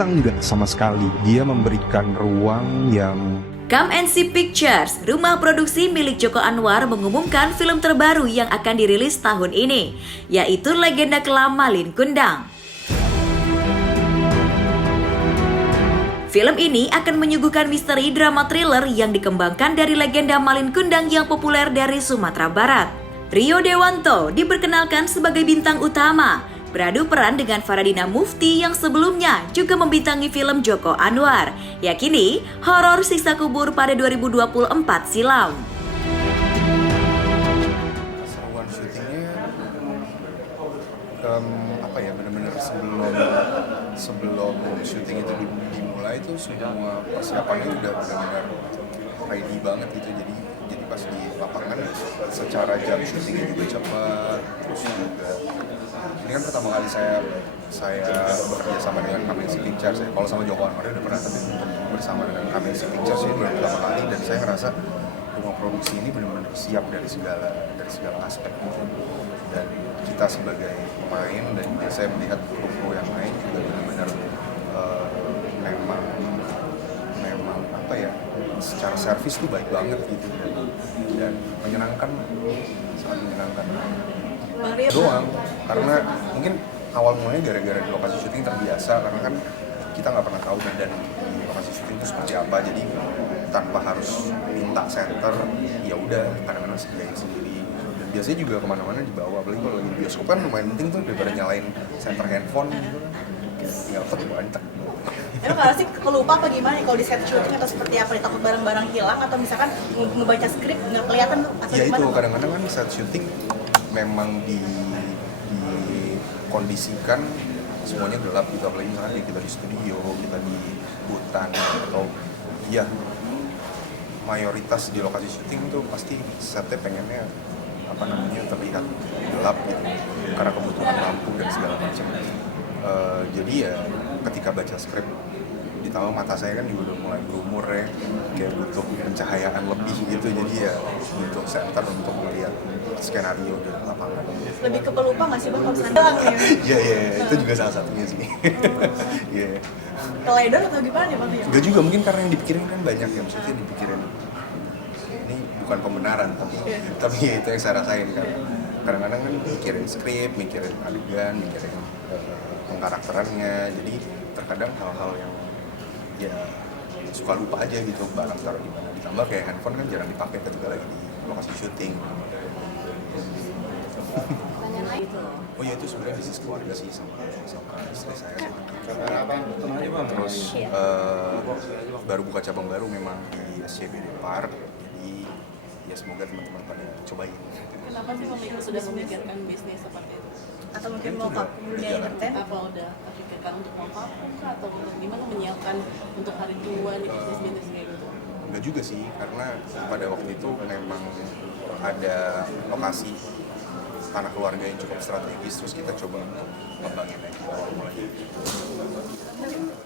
menantang nggak sama sekali. Dia memberikan ruang yang Come and See Pictures, rumah produksi milik Joko Anwar, mengumumkan film terbaru yang akan dirilis tahun ini, yaitu Legenda Kelam Malin Kundang. Film ini akan menyuguhkan misteri drama thriller yang dikembangkan dari legenda Malin Kundang yang populer dari Sumatera Barat. Rio Dewanto diperkenalkan sebagai bintang utama, beradu peran dengan Faradina Mufti yang sebelumnya juga membintangi film Joko Anwar, yakini horor Siksa Kubur pada 2024 silam. Keseruan syutingnya benar-benar sebelum syuting itu dimulai itu semua persiapannya udah benar-benar ready banget gitu, jadi pas di lapangan secara jam syutingnya juga cepat. Terus juga ini kan pertama kali saya bekerja sama dengan Come and See Pictures. Kalau sama Joko Anwar udah pernah, tapi untuk bersama dengan Come and See Pictures ini baru pertama kali, dan saya ngerasa rumah produksi ini benar-benar siap dari segala aspek gitu. Dan kita sebagai pemain dan saya melihat kru yang lain juga benar-benar memang secara servis tuh baik banget gitu, dan menyenangkan, sangat menyenangkan doang. Karena mungkin awal mulanya gara-gara di lokasi syuting terbiasa, karena kan kita nggak pernah tahu dan di lokasi syuting itu seperti apa, jadi tanpa harus minta center, ya udah kadang-kadang sediain sendiri. Dan biasanya juga kemana-mana dibawa, apalagi kalau lagi di bioskop kan lumayan penting tuh daripada nyalain center handphone gitu kan, tinggal banyak. Emang kalau sih kelupa apa gimana nih kalau di set syuting atau seperti apa, takut barang-barang hilang atau misalkan membaca skrip nggak kelihatan tuh atau ya gimana? Itu kadang-kadang kan set syuting memang dikondisikan semuanya gelap gitu, apalagi misalnya kita di studio, kita di hutan, atau ya mayoritas di lokasi syuting tuh pasti setnya pengennya terlihat gelap gitu karena kebutuhan lampu dan segala macam. Jadi ya ketika baca skrip, ditambah mata saya kan juga udah mulai berumur ya, kayak butuh pencahayaan lebih gitu, jadi ya butuh center untuk melihat skenario di lapangan. Lebih ke pelupa nggak sih Bang kalau misalnya hilang nih? Iya, itu juga salah satunya sih. Iya. Teledor atau gimana nih Bang? Enggak juga, mungkin karena yang dipikirin kan banyak ya, maksudnya dipikirin ini bukan pembenaran, tapi ya itu yang saya rasain kan. Kadang-kadang kan mikirin skrip, mikirin adegan, mikirin pengkarakterannya, jadi terkadang hal-hal yang ya suka lupa aja gitu, barang taruh di mana. Ditambah kayak handphone kan jarang dipakai ketika lagi di lokasi syuting. Oh ya, itu sebenarnya bisnis keluarga sih, sama istri saya. Terus baru buka cabang baru memang di SCBD Park, jadi ya semoga teman-teman pada cobain. Kenapa sih sudah memikirkan bisnis seperti itu? Atau mungkin mau vakum dunia entertain? Apa udah terpikirkan untuk mau vakum kah? Atau untuk gimana menyiapkan untuk hari tua nih bisnis kayak gitu? Enggak juga sih, karena pada waktu itu memang ada lokasi tanah keluarga yang cukup strategis, terus kita coba untuk kembangin lagi awal mulanya.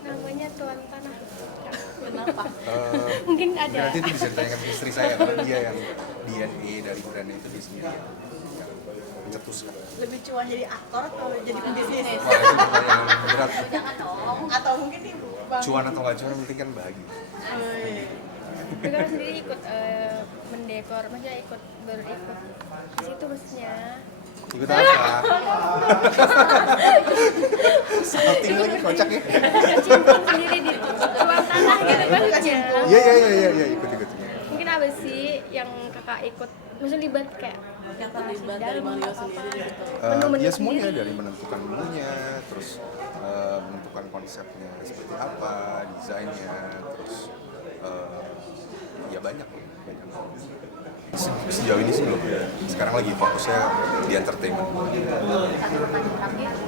Namanya Tuan Tanah. Kenapa? Mungkin ada. Nanti itu bisa ditanyakan ke istri saya, karena dia yang DNA dari brandnya itu dia sendiri yang mencetuskan. Lebih cuan jadi aktor atau jadi pembisnis? Wah, itu pertanyaan berat. Atau mungkin nih Bang? Cuan atau nggak cuan, yang penting kan bahagia. Negara sendiri ikut mendekor, maksudnya ikut berikut di situ maksudnya. Ikut apa? Salting lagi, kocak ya? Kecimpung sendiri di Tuan Tanah gitu maksudnya. Iya, ikut. Mungkin apa sih yang kakak ikut, maksudnya libat kayak Yang terlibat dari Mario sendiri gitu. Ya semuanya, dari menentukan menunya, terus menentukan konsepnya seperti apa, desainnya, terus ya banyak. Sejauh ini sih belum. Sekarang lagi fokusnya di entertainment.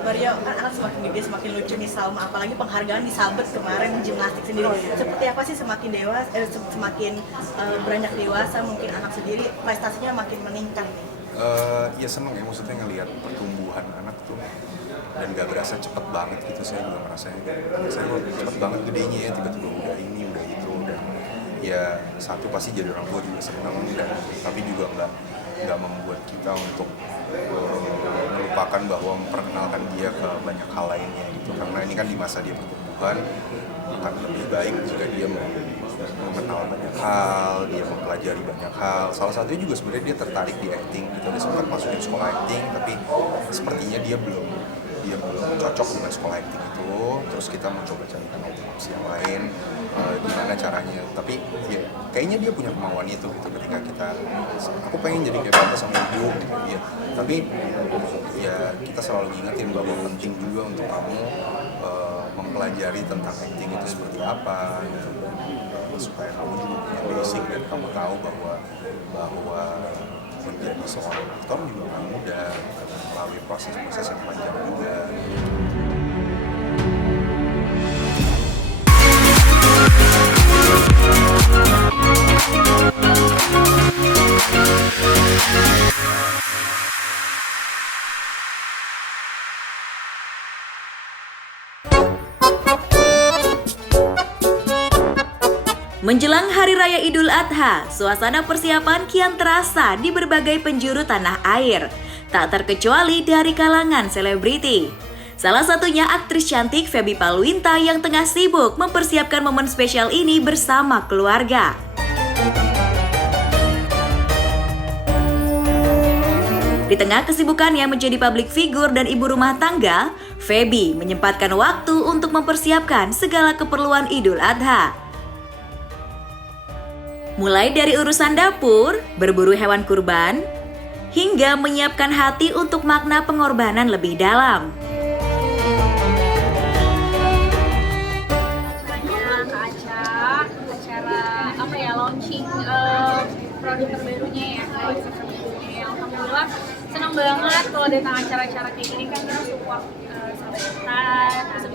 Mario kan anak semakin gede semakin lucu nih Salma, apalagi penghargaan di Sabet kemarin gimnastik sendiri. Seperti apa sih semakin dewasa, semakin beranjak dewasa mungkin anak sendiri prestasinya makin meningkat nih? Ya seneng ya, maksudnya ngelihat pertumbuhan anak tuh, dan gak berasa cepet banget gitu. Saya juga merasanya saya kok cepet banget gedenya ya, tiba-tiba udah ini udah itu, dan ya satu pasti jadi orang tua juga seneng, dan tapi juga nggak membuat kita untuk melupakan bahwa memperkenalkan dia ke banyak hal lainnya gitu, karena ini kan di masa dia bertumbuh. Tuhan akan lebih baik jika dia mengenal banyak hal, dia mempelajari banyak hal. Salah satunya juga sebenarnya dia tertarik di acting, gitu. Dia sempat masukin sekolah acting, tapi sepertinya dia belum cocok dengan sekolah acting itu. Terus kita mau coba carikan opsi yang lain, gimana caranya. Tapi ya kayaknya dia punya kemauan itu gitu. Ketika aku pengen jadi kayak bapak sama ibu gitu ya. Tapi ya kita selalu ingetin bahwa penting juga untuk kamu mempelajari tentang acting itu seperti apa, dan supaya kamu juga punya basic dan kamu tahu bahwa menjadi seorang aktor juga gak mudah, melalui proses-proses yang panjang juga. Menjelang Hari Raya Idul Adha, suasana persiapan kian terasa di berbagai penjuru tanah air, tak terkecuali dari kalangan selebriti. Salah satunya aktris cantik Feby Palwinta yang tengah sibuk mempersiapkan momen spesial ini bersama keluarga. Di tengah kesibukannya menjadi public figure dan ibu rumah tangga, Feby menyempatkan waktu untuk mempersiapkan segala keperluan Idul Adha. Mulai dari urusan dapur, berburu hewan kurban, hingga menyiapkan hati untuk makna pengorbanan lebih dalam. Acara launching produk terbarunya ya, alhamdulillah senang banget kalau datang acara-acara kayak gini kan kita support sahabat, terus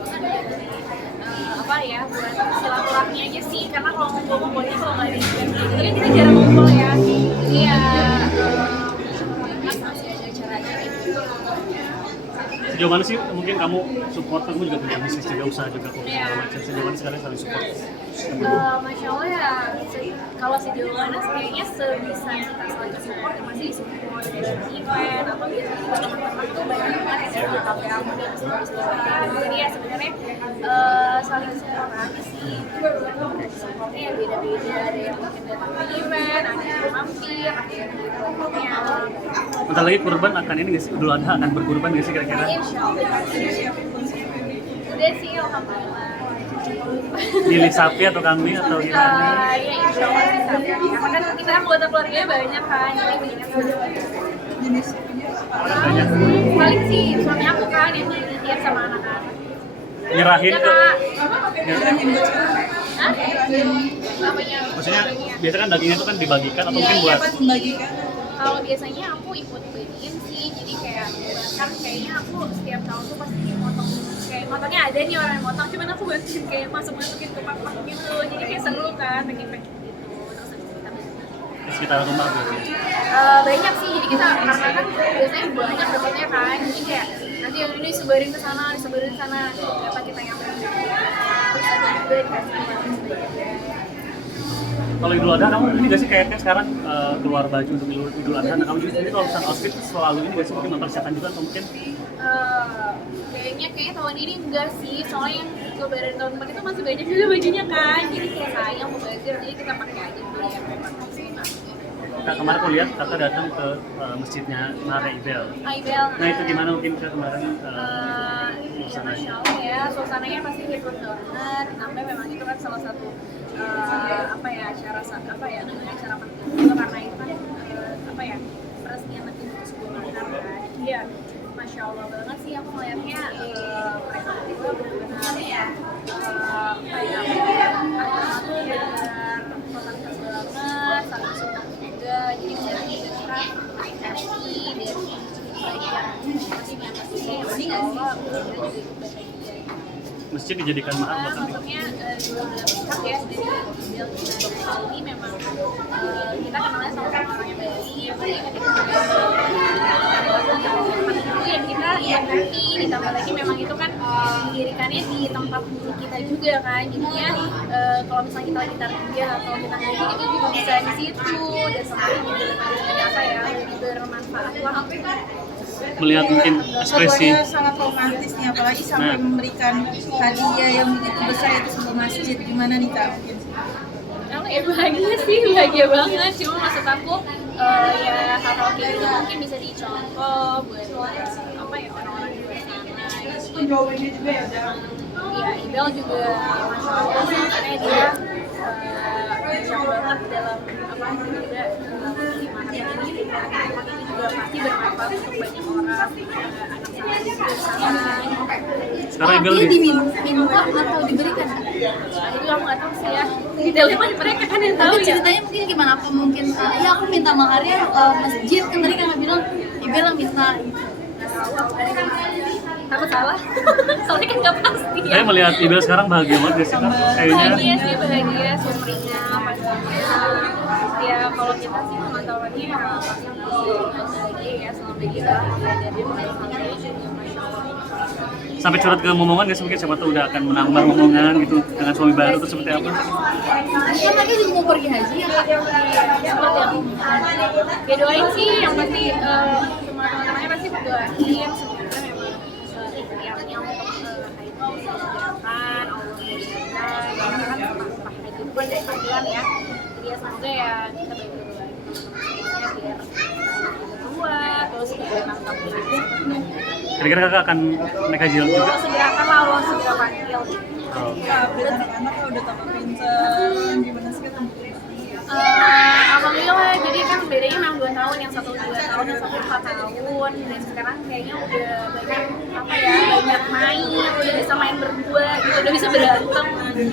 buat silaturahmi aja sih, karena kalau ngumpul-ngumpulnya kalau nggak ada event gitu kan kita jarang ngumpul ya, jadi ya masih ada acara-acara gitu. Sejauh mana sih mungkin kamu support, kamu juga punya bisnis juga, usaha juga kok, sejauh mana sekarang saling support? Masya Allah ya, kalau sejauh mana kayaknya sebisa kita saling support ya masih support dari event atau biasanya teman-teman tuh banyak banget ya di HP aku dan story-story, jadi ya sebenarnya saling support aja sih. Supportnya ya beda-beda, ada yang mungkin datang ke event, ada yang mampir, ada yang di tokonya. Bentar lagi kurban akan ini nggak sih, Idul Adha akan berkurban nggak sih kira-kira? Insya Allah udah sih, alhamdulillah. Pilih sapi atau kambing atau gimana? Ya insya Allah sih sapi, karena kan kita anggota keluarganya banyak kan, jadi mendingan jenis banyak. paling sih suami aku kan yang nyediain sama anak-anak. Nyerahin Ya, ke? Kak. Hah? Maksudnya biasa kan dagingnya itu kan dibagikan atau mungkin buat? Kalau biasanya aku ikut beliin sih, jadi kayak kan kayaknya aku setiap tahun tuh pasti motong, kayak motongnya ada nih orang yang motong, cuman aku bantuin kayak masukin ke pak-pak gitu, jadi kayak seru kan packing-packing gitu. Di sekitar rumah berarti? Banyak sih, jadi kita karena kan biasanya banyak dapatnya kan, jadi kayak nanti yang ini disebarin ke sana, dapat kita yang terus ada juga dikasih. Kalau Idul Adha kamu ini nggak sih kayaknya sekarang keluar baju untuk Idul Adha, nah kamu juga sendiri kalau urusan outfit selalu ini nggak sih mungkin mempersiapkan juga atau mungkin? Kayaknya tahun ini enggak sih, soalnya yang lebaran tahun kemarin itu masih banyak juga bajunya kan, jadi kayak sayang mubazir, jadi kita pakai aja dulu yang memang maksimal. Kak, kemarin aku lihat kakak datang ke masjidnya Mare Ibel. Ibel. Nah itu gimana mungkin kak kemarin Ya Masya Allah ya, suasananya pasti heboh banget, namanya memang itu kan salah satu acara penting juga, karena itu kan peresmian masjid itu sebuah makna kan. Iya, Masya Allah banget sih aku melihatnya, mereka itu benar-benar totalitas banget, saling support juga, jadi bisa kita happy dan Masya Allah kita juga ikut bahagia. masjid dijadikan mahal buat kami? Maksudnya dua belah pihak ya, dari Bel dan ini memang kita kenalnya sama orang yang Bali, yang Bali ketika itu yang kita yang happy, ditambah lagi memang itu kan didirikannya di tempat milik kita juga kan, jadinya kalau misalnya kita lagi tarbiyah atau kita ngaji itu juga bisa di situ, dan semakin jadi lebih bermanfaat lah. melihat mungkin ekspresi? Fotonya sangat romantis nih, apalagi sampai memberikan hadiah yang begitu besar itu sebuah masjid. Gimana nih Kak? Kalau ya bahagia sih, bahagia banget. Cuma maksud aku ya hal-hal kayak gitu mungkin bisa dicontoh buat apa ya orang-orang di luar sana gitu. Ya Ibel juga masya Allah sebenarnya dia bijak banget dalam apa juga semangatnya ini dan ini juga pasti bermanfaat untuk banyak orang anak saya juga sama. Sekarang Ibel Dia diminta atau diberikan? Itu aku nggak tahu sih ya. Detailnya mereka kan yang tahu Tapi ya. ceritanya mungkin gimana? Apa mungkin ya aku minta maharnya masjid kan tadi Kakak bilang Ibel yang minta. Takut salah. Soalnya kan nggak pasti ya. Saya melihat Ibel sekarang bahagia banget ya sih Kak? Kayaknya Bahagia sih, bahagia sumringah pastinya. Ya kalau kita sih pengetahuannya ya pasti bahagia ya selama kita dari mulai sampai juga masya Allah. sampai curhat ke momongan nggak sih, mungkin siapa tahu udah akan menambah momongan gitu dengan suami baru atau seperti apa? Kan mereka juga mau pergi haji ya Kak? Seperti aku ya doain sih yang pasti semua teman-temannya pasti berdoain semoga memang ikhtiarnya untuk haji dijalankan, Allah mudahkan karena kan setelah haji itu kan dari panggilan ya, jadi ya semoga ya kita baik berdoain teman-teman biar tua terus biar mantap lagi. Kira-kira Kakak akan naik haji juga? Allah segera akan Allah segera panggil. Oh. Anak-anak udah tambah pinter, gimana sih ketemu? Alhamdulillah, jadi kan bedanya memang 2 tahun, yang satu 2 tahun, yang satu 4 tahun, dan sekarang kayaknya udah banyak apa ya, banyak main, udah bisa main berdua gitu, udah bisa berantem.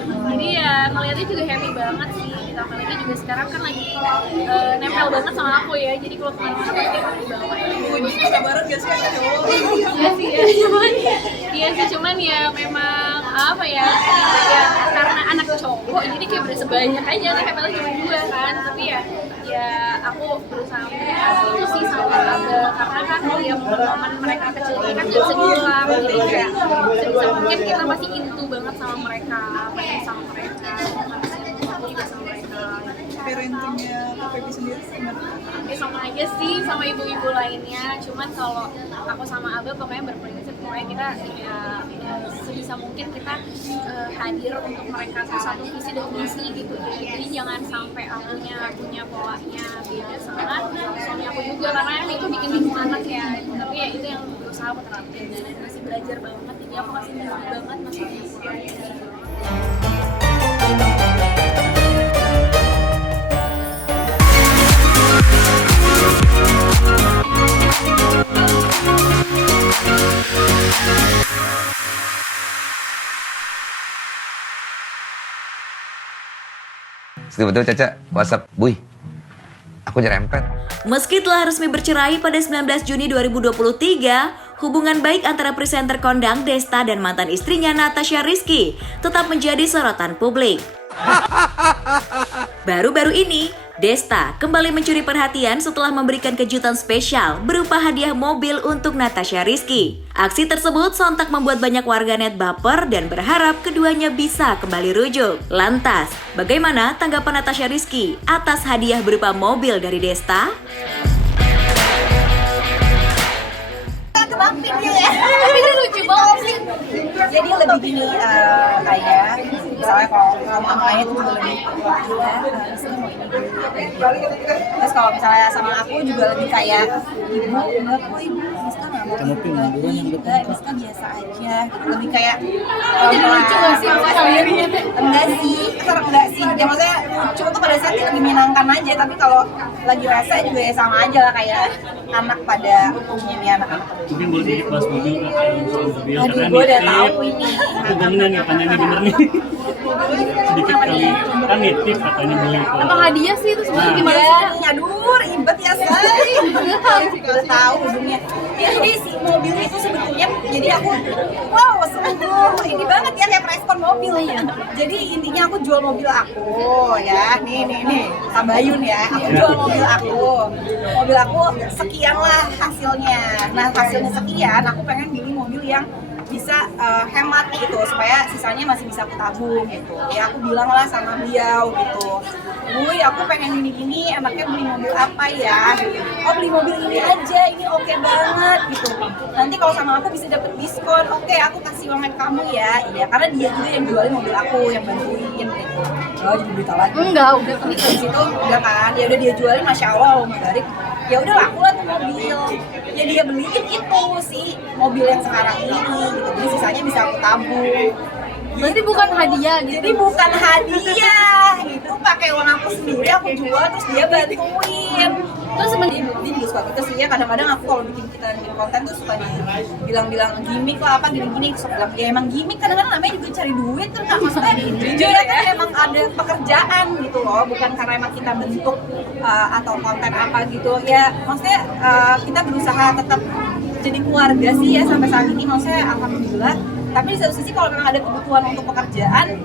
Jadi ya ngeliatnya juga happy banget sih, ditambah lagi juga sekarang kan lagi nempel banget sama aku ya, jadi kalau kemana-mana pasti aku bawa. Sabaran gak sih ada cowok? Iya sih, iya sih, cuman ya memang apa ya karena anak cowok jadi kayak berasa banyak aja, kayak malah cuma 2 kan, tapi ya aku berusaha mengatasi itu sih sama Abel, karena kan ya momen mereka kecil ini kan gak bisa diulang, jadi kayak sebisa mungkin kita masih into banget sama mereka, main sama mereka, juga sama mereka. Parentingnya Kak Feby sendiri gimana? Ya sama aja sih sama ibu-ibu lainnya, cuman kalau aku sama Abel pokoknya berprinsip pokoknya kita ya sebisa mungkin kita hadir untuk mereka tuh satu visi dan misi gitu, jadi jangan sampai akunya punya polanya beda sama suami aku juga, karena itu bikin bingung anak ya, tapi ya itu yang berusaha aku terapin dan masih belajar banget, jadi aku masih bingung banget maksudnya Betul Caca, WhatsApp, Buy, aku nyerempet. Meski telah resmi bercerai pada 19 Juni 2023, hubungan baik antara presenter kondang Desta dan mantan istrinya Natasha Rizky tetap menjadi sorotan publik. Baru-baru ini, Desta kembali mencuri perhatian setelah memberikan kejutan spesial berupa hadiah mobil untuk Natasha Rizky. Aksi tersebut sontak membuat banyak warganet baper dan berharap keduanya bisa kembali rujuk. Lantas, bagaimana tanggapan Natasha Rizky atas hadiah berupa mobil dari Desta? Tapi ini lucu banget sih. Jadi lebih gini kayak misalnya kalau sama lain itu lebih misalnya mau ini dulu. Terus kalau misalnya sama aku juga lebih kayak ibu enggak kok ibu Miska nggak mau enggak Miska biasa aja. Lebih kayak jadi lucu gak sih enggak sih ya maksudnya lucu tuh pada saat lagi menyenangkan aja, tapi kalau lagi rasa juga ya sama aja lah kayak anak pada umumnya anak-anak. Mungkin boleh sedikit bahas mobil Kak, mobil Aduh, karena gue udah nitip. tahu ini. Aku bangunan ya, tanya nih bener nih. Sedikit kali, kan nitip katanya beli ke... apa hadiah sih itu sebenarnya Nah. gimana sih? Aduh, ribet ya say. Udah tahu ujungnya. Ya jadi si mobil itu sebetulnya, jadi aku wow sungguh ini banget ya kayak preskon mobil ya. Jadi intinya aku jual mobil aku ya, nih Tabayun ya. Aku jual mobil aku sekian lah hasilnya. Nah hasilnya sekian, aku pengen beli mobil yang bisa hemat gitu supaya sisanya masih bisa aku tabung gitu. Ya aku bilang lah sama beliau gitu, Wuih aku pengen gini-gini, enaknya beli mobil apa ya gitu. Oh beli mobil ini aja, ini oke banget gitu. Nanti kalau sama aku bisa dapet diskon, oke aku kasih uangnya ke kamu ya. Iya karena dia juga yang jualin mobil aku, yang bantuin gitu. Oh jadi berita lagi. Enggak, udah kan di situ udah kan, ya udah dia jualin masya Allah menarik. Ya udah laku lah tuh mobil. Ya dia beliin itu sih mobil yang sekarang ini gitu. Jadi sisanya bisa aku tabung. Berarti bukan hadiah gitu. Jadi bukan hadiah, itu pakai uang aku sendiri aku jual terus dia bantuin. Terus sebenarnya dia juga suka gitu sih ya, kadang-kadang aku kalau bikin konten tuh suka bilang gimmick lah apa gini-gini, suka bilang ya emang gimmick, kadang-kadang namanya juga cari duit kan nggak maksudnya jujur ya kan emang ada pekerjaan gitu loh, bukan karena emang kita bentuk atau konten apa gitu ya, maksudnya kita berusaha tetap jadi keluarga sih ya sampai saat ini, maksudnya alhamdulillah. Tapi di satu sisi kalau memang ada kebutuhan untuk pekerjaan,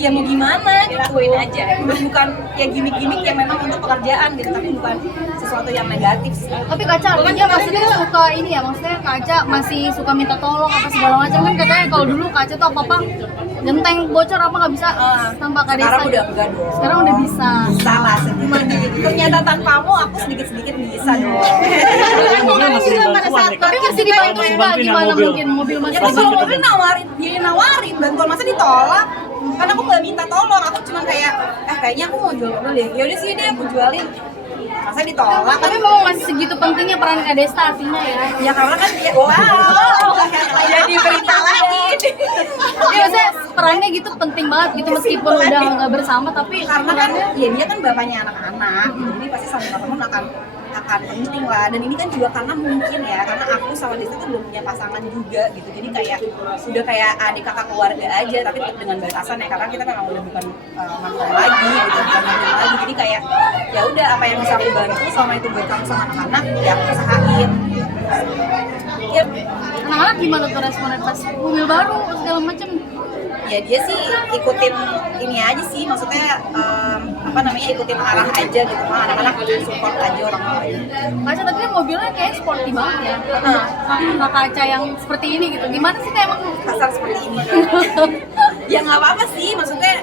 ya mau gimana gitu, aja. Bukan ya gimmick-gimmick yang memang untuk pekerjaan gitu, tapi bukan sesuatu yang negatif sih. Tapi Kaca artinya maksudnya suka ini ya, maksudnya Kaca masih suka minta tolong apa segala macam kan, katanya kalau dulu Kaca tuh apa-apa genteng bocor apa nggak bisa tanpa Kak Desa. Sekarang udah enggak dong. Sekarang udah bisa. Sama sedikit. Ternyata tanpamu aku sedikit-sedikit bisa dong. Mobilnya masih bantuan nih. Tapi masih dibantuin Mbak, gimana mungkin mobil masih Jadi kalau mobil nawarin bantuan, masa ditolak? Karena aku nggak minta tolong, aku cuma kayak kayaknya aku mau jual mobil deh. Yaudah sih deh aku jualin. Masa ditolak? Tapi memang masih segitu pentingnya peran Kak Desta artinya ya. Ya karena kan dia jadi berita lagi. Iya maksudnya perannya gitu penting banget gitu meskipun udah nggak bersama tapi karena kan ya dia kan bapaknya anak-anak, jadi pasti sama teman-teman akan penting lah. Dan ini kan juga karena mungkin ya karena aku sama Desta tuh belum punya pasangan juga gitu, jadi kayak udah kayak adik kakak keluarga aja, tapi tetap dengan batasan ya karena kita memang udah bukan mantan lagi gitu, bukan mantan lagi, jadi kayak ya udah apa yang bisa aku bantu selama itu buat kamu sama anak-anak ya aku usahain. Ya anak-anak gimana tuh responnya pas mobil baru segala macam? Ya dia sih ikutin ini aja sih, maksudnya ikutin arah aja gitu, mah anak-anak support aja orang lain. Kaca tapi kan mobilnya kayak sporty banget ya. Nah, Kaca yang seperti ini gitu, gimana sih kayak emang kasar seperti ini? Ya nggak apa-apa sih, maksudnya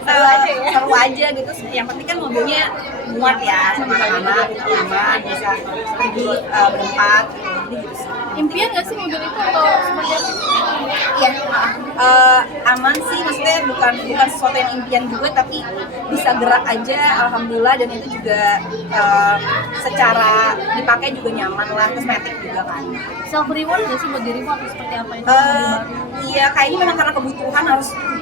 seru aja gitu. Yang penting kan mobilnya muat ya sama anak-anak, nyaman, bisa pergi berempat gitu sih. Impian nggak sih mobil itu atau seperti apa? Iya, aman sih, maksudnya bukan sesuatu yang impian juga, tapi bisa gerak aja, alhamdulillah, dan itu juga secara dipakai juga nyaman lah, kosmetik juga kan. Self reward nggak sih buat dirimu atau seperti apa itu? Iya, kayaknya memang karena kebutuhan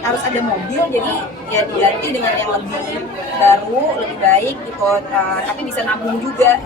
harus ada mobil, jadi ya diganti dengan yang lebih baru, lebih baik gitu, tapi bisa nabung juga.